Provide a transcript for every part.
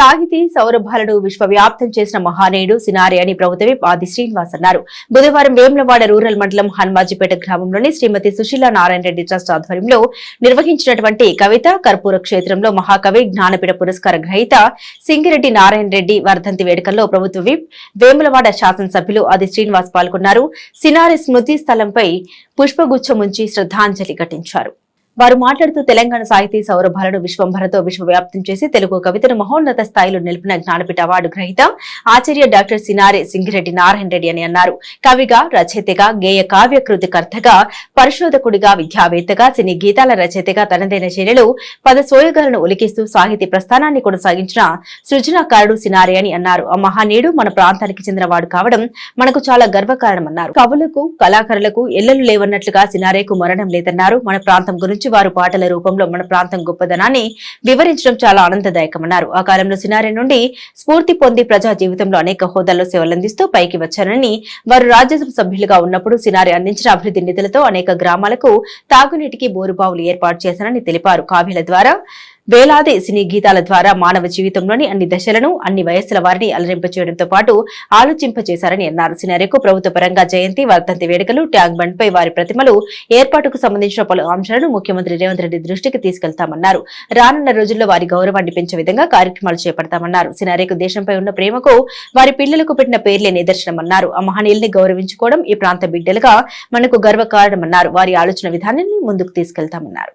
సాహితీ సౌరభాలను విశ్వవ్యాప్తం చేసిన మహానేయుడు సినారి అని ప్రభుత్వమే ఆది శ్రీనివాస్ అన్నారు. బుధవారం వేములవాడ రూరల్ మండలం హన్మాజిపేట గ్రామంలోని శ్రీమతి సుశీల నారాయణ రెడ్డి ట్రస్ట్ ఆధ్వర్యంలో నిర్వహించినటువంటి కవిత కర్పూర క్షేత్రంలో మహాకవి జ్ఞానపీఠ పురస్కార గ్రహీత సింగిరెడ్డి నారాయణ రెడ్డి వర్ధంతి వేడుకల్లో ప్రభుత్వ విప్ వేములవాడ శాసనసభ్యులు ఆది శ్రీనివాస్ పాల్గొన్నారు. సినారి స్మృతి స్థలంపై పుష్పగుచ్చముంచి శ్రద్ధాంజలి ఘటించారు. వారు మాట్లాడుతూ తెలంగాణ సాహితీ సౌరభాలను విశ్వంభరతో విశ్వవ్యాప్తం చేసి తెలుగు కవితను మహోన్నత స్థాయిలో నిలిపిన జ్ఞానపీఠ అవార్డు గ్రహీత ఆచార్య డాక్టర్ సినారే సింగిరెడ్డి నారాయణ రెడ్డి అని అన్నారు. కవిగా రచయితగా గేయ కావ్య కృతికర్తగా పరిశోధకుడిగా విద్యావేత్తగా సినీ గీతాల రచయితగా తనదైన శైలిలో పద సోయగాలను ఉలికిస్తూ సాహితీ ప్రస్థానాన్ని కొనసాగించిన సృజనాకారుడు సినారే అని అన్నారు. ఆ మహానీయుడు మన ప్రాంతానికి చెందినవాడు కావడం మనకు చాలా గర్వకారణమన్నారు. కవులకు కళాకారులకు ఎల్లలు లేవన్నట్లుగా సినారేకు మరణం లేదన్నారు. మన ప్రాంతం గురించి వారు పాటల రూపంలో మన ప్రాంతం గొప్పదనాన్ని వివరించడం చాలా ఆనందదాయకమన్నారు. ఆ కాలంలో సినారే నుండి స్ఫూర్తి పొంది ప్రజా జీవితంలో అనేక హోదాల్లో సేవలందిస్తూ పైకి వచ్చారని వారు రాజ్యసభ సభ్యులుగా ఉన్నప్పుడు సినారే అందించిన అభివృద్ధి నిధులతో అనేక గ్రామాలకు తాగునీటికి బోరుబావులు ఏర్పాటు చేశారని తెలిపారు. కావ్యాల ద్వారా వేలాది సినీ గీతాల ద్వారా మానవ జీవితంలోని అన్ని దశలను అన్ని వయస్సుల వారిని అలరింపచేయడంతో పాటు ఆలోచింపజేశారని అన్నారు. సినారేకు ప్రభుత్వ పరంగా జయంతి వర్ధంతి వేడుకలు ట్యాంక్ బండ్ పై వారి ప్రతిమలు ఏర్పాటుకు సంబంధించిన పలు అంశాలను ముఖ్యమంత్రి రేవంత్ రెడ్డి దృష్టికి తీసుకెళ్తామన్నారు. రానున్న రోజుల్లో వారి గౌరవాన్ని పెంచే విధంగా కార్యక్రమాలు చేపడతామన్నారు. సినారేకు దేశంపై ఉన్న ప్రేమకు వారి పిల్లలకు పెట్టిన పేర్లే నిదర్శనమన్నారు. ఆ మహనీయుల్ని గౌరవించుకోవడం ఈ ప్రాంత బిడ్డలుగా మనకు గర్వకారణమన్నారు. వారి ఆలోచన విధానాన్ని ముందుకు తీసుకెళ్తామన్నారు.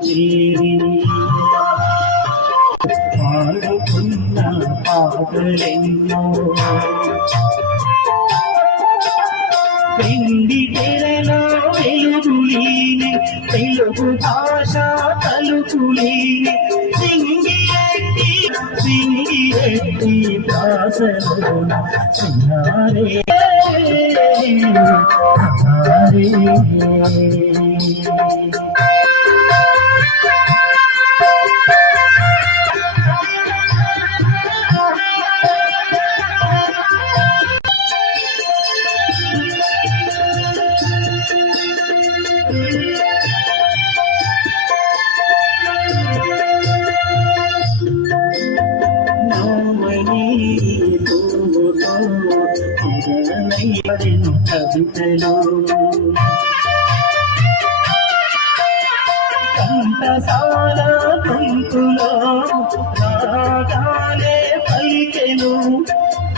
చేరి పాడుకున్న పాటలెన్నో పిండి తెరలో వెలుగులీని తెలుగు భాష తలుపులీని సింగి రెడ్డి సింగి సింగిరెడ్డి భాషలో చిన్నారే సినారే హరే మొదలైన కవితలు కంఠసాల గొంతులో రాగానే పలికెను.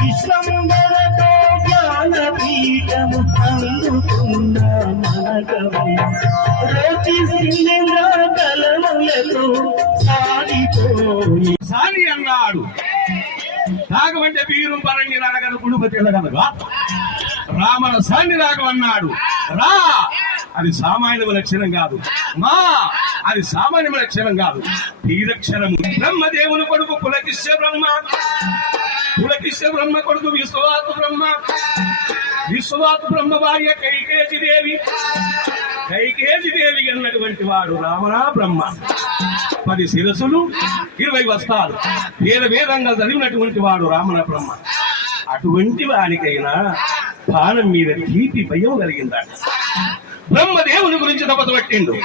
విశ్వంబరతో జ్ఞానపీఠము అందుకున్న మన కవి రచిసిన కలములతో సాగిపోయి. సాని అన్నాడు. నాగమంటే వీరు పరంగి రాగను కుడుపతి తెలగనగా రామన సాన్ని రాగమన్నాడు రా. అది సామాన్య లక్షణం కాదు. మా. అది సామాన్య లక్షణం కాదు. తీరక్షరము బ్రహ్మదేవుని కొడుకు పులకిష్య బ్రహ్మ. పులకిష్య బ్రహ్మ కొడుకు విశ్వవాతు బ్రహ్మ. విశ్వవాతు బ్రహ్మ భార్య కైకేసి దేవి. కైకేసి దేవి అన్నటువంటి వాడు రావణ బ్రహ్మ. పది శిరసులు ఇరవై వస్తాలు వేద వేదంగా చదివినటువంటి వాడు రామణ బ్రహ్మ. అటువంటి వానికైనా పానం మీద తీపి భయం కలిగిందట బ్రహ్మదేవుని గురించి తపస్సు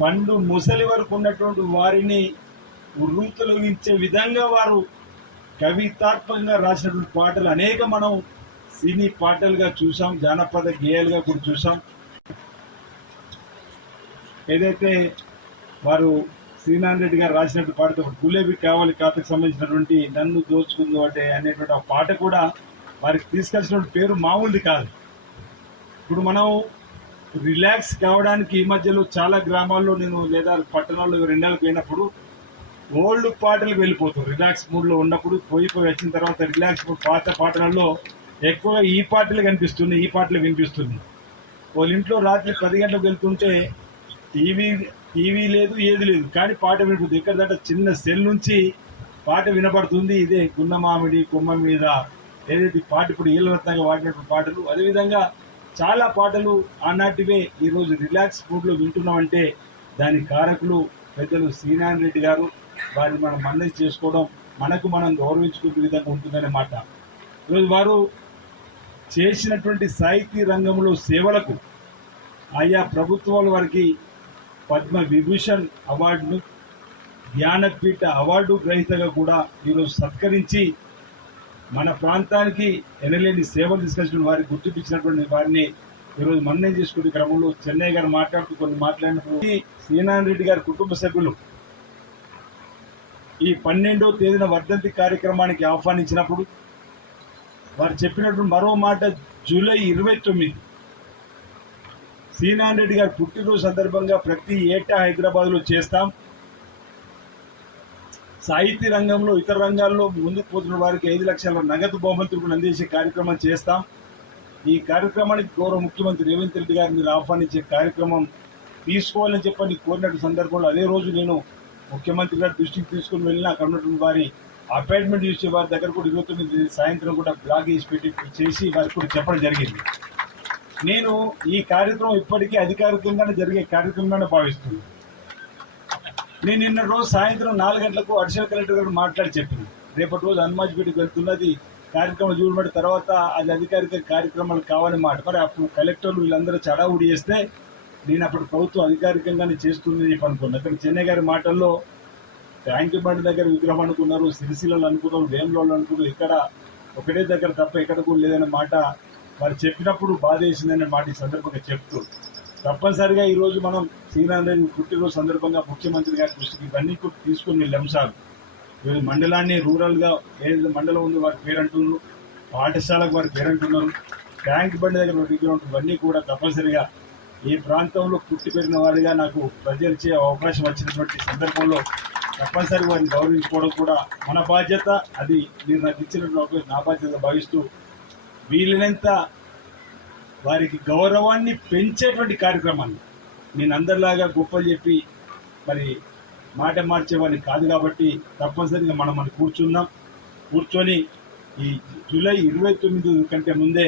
పండు ముసలి వరకు ఉన్నటువంటి వారిని ఇచ్చే విధంగా వారు కవితాత్మకంగా రాసినటువంటి పాటలు అనేక మనం సినీ పాటలుగా చూసాం జానపద గేయాలుగా కూడా చూసాం. ఏదైతే వారు శ్రీనారాయణ రెడ్డి గారు రాసినట్టు పాటతో గులేబీ కావాలి ఖాతాకు సంబంధించినటువంటి నన్ను దోచుకుందో అంటే అనేటువంటి ఆ పాట కూడా వారికి తీసుకొచ్చినటువంటి పేరు మామూలుది కాదు. ఇప్పుడు మనం రిలాక్స్ కావడానికి ఈ మధ్యలో చాలా గ్రామాల్లో నేను లేదా పట్టణాల్లో రెండేళ్ళకి పోయినప్పుడు ఓల్డ్ పాటలకు వెళ్ళిపోతారు రిలాక్స్ మూడ్లో ఉన్నప్పుడు పోయి పోయి వచ్చిన తర్వాత రిలాక్స్ మూడ్ పాత పాటలలో ఎక్కువగా ఈ పాటలు కనిపిస్తున్నాయి ఈ పాటలు వినిపిస్తుంది వాళ్ళ ఇంట్లో రాత్రి పది గంటలకు వెళ్తుంటే టీవీ టీవీ లేదు ఏది లేదు. కానీ పాట వినిపిస్తుంది. ఎక్కడ దాంట్లో చిన్న సెల్ నుంచి పాట వినపడుతుంది. ఇదే గున్నమామిడి కొమ్మ మీద ఏదైతే పాట ఇప్పుడు ఈలవంతంగా వాడినటువంటి పాటలు. అదేవిధంగా చాలా పాటలు ఆనాటివే ఈరోజు రిలాక్స్ మూడ్లో వింటున్నామంటే దాని కారకులు పెద్దలు శ్రీనారాయణ రెడ్డి గారు వారిని మనం మన్నెస్ చేసుకోవడం మనకు మనం గౌరవించుకునే విధంగా ఉంటుందనే మాట. ఈరోజు వారు చేసినటువంటి సాహితీ రంగంలో సేవలకు ఆయా ప్రభుత్వాల వారికి పద్మ విభూషణ్ అవార్డును జ్ఞానపీఠ అవార్డు గ్రహీతగా కూడా ఈరోజు సత్కరించి మన ప్రాంతానికి ఎనలేని సేవలు తీసుకొచ్చిన వారికి గుర్తించినటువంటి వారిని ఈరోజు మన్నం చేసుకునే క్రమంలో చెన్నై గారు మాట్లాడుతూ కొన్ని మాట్లాడినప్పుడు శ్రీనారాయణ రెడ్డి గారి కుటుంబ సభ్యులు ఈ పన్నెండో తేదీన వర్ధంతి కార్యక్రమానికి ఆహ్వానించినప్పుడు వారు చెప్పినటువంటి మరో మాట జూలై ఇరవై తొమ్మిది. శ్రీనారాయణ రెడ్డి గారి పుట్టినరోజు సందర్భంగా ప్రతి ఏటా హైదరాబాద్లో చేస్తాం. సాహితీ రంగంలో ఇతర రంగాల్లో ముందుకు పోతున్న వారికి ఐదు లక్షల నగదు బహుమతులకు అందించే కార్యక్రమం చేస్తాం. ఈ కార్యక్రమానికి గౌరవ ముఖ్యమంత్రి రేవంత్ రెడ్డి గారిని మీరు ఆహ్వానించే కార్యక్రమం తీసుకోవాలని చెప్పని కోరినట్టు సందర్భంలో అదే రోజు నేను ముఖ్యమంత్రి గారి దృష్టికి తీసుకుని వెళ్ళిన అక్కడ ఉన్నటువంటి వారి అపాయింట్మెంట్ ఇచ్చే వారి దగ్గర కూడా ఇరవై తొమ్మిది సాయంత్రం కూడా బ్లాగ్ వేసి పెట్టి చేసి వారికి కూడా చెప్పడం జరిగింది. నేను ఈ కార్యక్రమం ఇప్పటికీ అధికారికంగానే జరిగే కార్యక్రమంగానే భావిస్తున్నాను. నేను నిన్న రోజు సాయంత్రం నాలుగు గంటలకు అడిషనల్ కలెక్టర్ గారు మాట్లాడి చెప్పింది రేపటి రోజు హనుమాజ్పేటకి వెళ్తున్నది. కార్యక్రమం చూడబడి తర్వాత అది అధికారిక కార్యక్రమాలు కావాలని మాట. మరి అప్పుడు కలెక్టర్లు వీళ్ళందరూ చడావుడి చేస్తే నేను అప్పుడు ప్రభుత్వం అధికారికంగానే చేస్తుంది చెప్పి అనుకున్నాను అక్కడ చెన్నై గారి మాటల్లో ట్యాంక్ బండ్ దగ్గర విగ్రహం అనుకున్నారు సిరిసిలలో అనుకున్నారు వేములలో అనుకున్నారు. ఇక్కడ ఒకటే దగ్గర తప్ప ఎక్కడ కూడా లేదనే మాట వారు చెప్పినప్పుడు బాధ వేసిందనే మాట ఈ సందర్భంగా చెప్తూ తప్పనిసరిగా ఈరోజు మనం మనం శ్రీనారాయణ పుట్టినరోజు సందర్భంగా ముఖ్యమంత్రి గారి దృష్టికి ఇవన్నీ కూడా తీసుకుని వెళ్ళే అంశాలు ఈరోజు మండలాన్ని రూరల్గా ఏదైతే మండలం ఉందో వారి పేరు అంటున్నారు పాఠశాలకు వారి పేరు అంటున్నారు ట్యాంక్ బండి దగ్గర విగ్రహం ఉంటుంది ఇవన్నీ కూడా తప్పనిసరిగా ఈ ప్రాంతంలో పుట్టి పెరిగిన వారిగా నాకు ప్రజలిచ్చే అవకాశం వచ్చినటువంటి సందర్భంలో తప్పనిసరిగా వారిని గౌరవించుకోవడం కూడా మన బాధ్యత. అది మీరు నాకు ఇచ్చినటువంటి నా బాధ్యత భావిస్తూ వీలైనంత వారికి గౌరవాన్ని పెంచేటువంటి కార్యక్రమాన్ని. నేను అందరిలాగా గొప్పలు చెప్పి మరి మాట మార్చేవాడిని కాదు కాబట్టి తప్పనిసరిగా మనం మనం కూర్చున్నాం. కూర్చొని ఈ జూలై ఇరవై తొమ్మిది కంటే ముందే